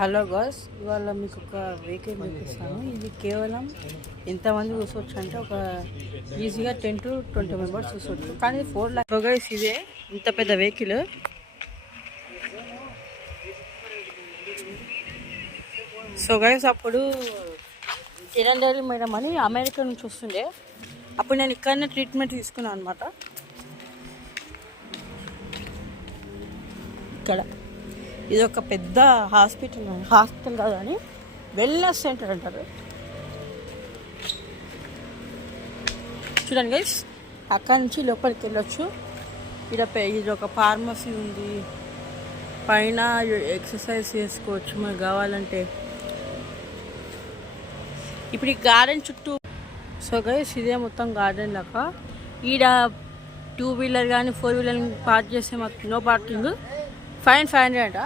Hello girls, ఇవాళ మీకు ఒక వెహికల్ చూపిస్తాను. ఇది కేవలం ఎంతమంది కూర్చోవచ్చు అంటే ఒక ఈజీగా 10 to 20 మెంబర్స్ కూర్చోవచ్చు. కానీ 4 lakhs గైస్, ఇదే ఇంత పెద్ద వెహికల్. సో గైస్, అప్పుడు కిరణ్ డైరీ మేడం అని అమెరికా నుంచి వస్తుండే. అప్పుడు నేను ఇక్కడనే ట్రీట్మెంట్ తీసుకున్నాను అనమాట. ఇక్కడ ఇది ఒక పెద్ద హాస్పిటల్ కాదు అని వెల్నెస్ సెంటర్ అంటారు. చూడండి గైస్, అక్కడ నుంచి లోపలికి వెళ్ళొచ్చు. ఇది ఒక ఫార్మసీ ఉంది. పైన ఎక్సర్సైజ్ చేసుకోవచ్చు మనకు కావాలంటే. ఇప్పుడు ఈ గార్డెన్ చుట్టూ. సో గైస్, ఇదే మొత్తం గార్డెన్ లాగా. ఈడ 2 వీలర్ కానీ 4 వీలర్ పార్క్ చేస్తే మాకు నో పార్కింగ్. ఫైన్ 500 అంట.